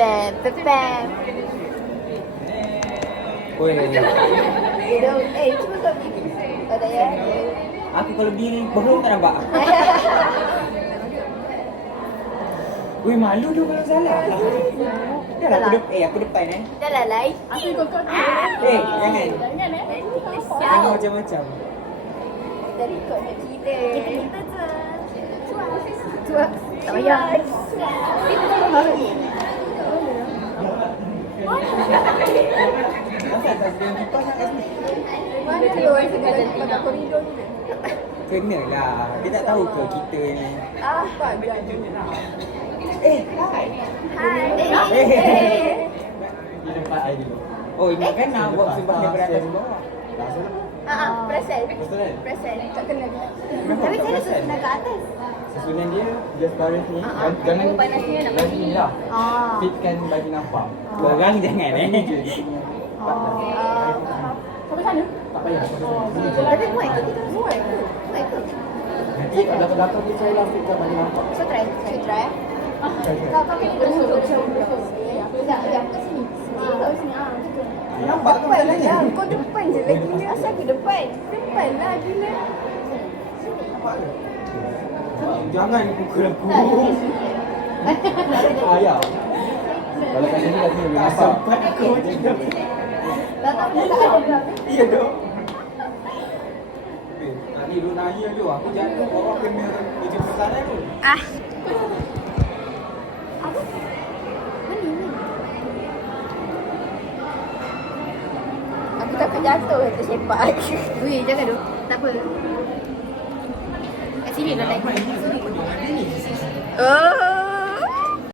Pem, pem, pem. Oi. Cuba kau bikin. Kau dah ya? Aku kalau berdiri belum tak nampak. Weh, malu tu kalau salah. Dah lah, aku depan Dah lah lain. Jangan. Jangan macam-macam. Kita record nak kita. Kita tu. Tak payah. Asal tak sedang kipas nak kasi. Mana keluar kat koridor ni? Kenalah. Dia tak tahu ke kita ni. Apa jadi? Hai. Di tempat air dulu. Oh, ini kan nak buat sembah daripada atas ke bawah. Perasan. Betul. Perasan. Tak kena. Tapi saya dah susun ke atas. Susunan dia just baris ni. Jangan panasnya nak bagi ni lah. Ah. Fitkan bagi nampak. Barang jangan Ini je dia punya part dah. Sampai sana? Tak payah. Sini je. Tapi muat ke kita? Muat ke? Nanti kat belakang dia saya lah fitkan bagi nampak. So try. Kau kena duduk. Sekejap kat sini. Kat sini. Nampak tu Depan masalahnya. lah. Kau depan je lagi ni. Asal ke depan? Depan lah gila. Jangan pukul aku. Ayah. Kalau kat sini kat sini boleh nampak. Sempat aku macam tu. Tak ada berapa. Iya dong. Tadi lu nanya tu, aku jatuh orang kena kerja pesanan tu. Apa? Mana? Aku takut jatuh tersepak. Weh, jangan tu. Tak apa. Kat sini dah naik. Oh.